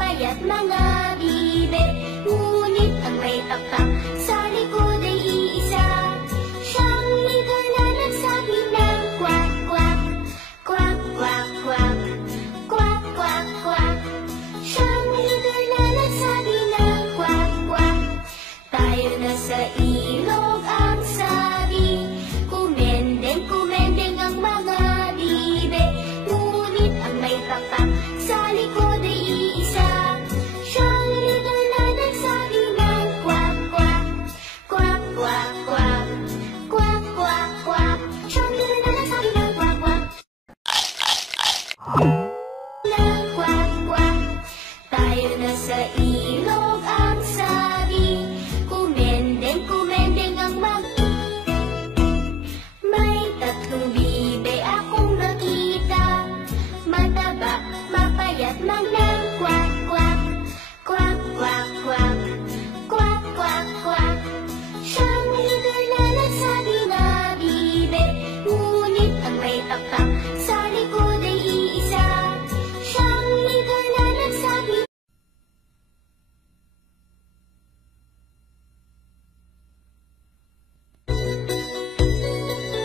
payat mga bibe. Ngunit ang may taktak sa likod ay iisa. Siyang leader na nagsabi ng quack quack, quack quack quack, quack quack quack. Siyang leader na nagsabi ng quack quack. Tayo na sa ilog ang sabi, kumendeng kumendeng ang mga bibe. Ngunit ang may taktak sa likod ay iisa. Siyang leader na nagsabi ng quack quack, quack quack quack, quack quack quack. Siyang leader na nagsabi ng quack quack, ng quack quack. Tayo na sa ilog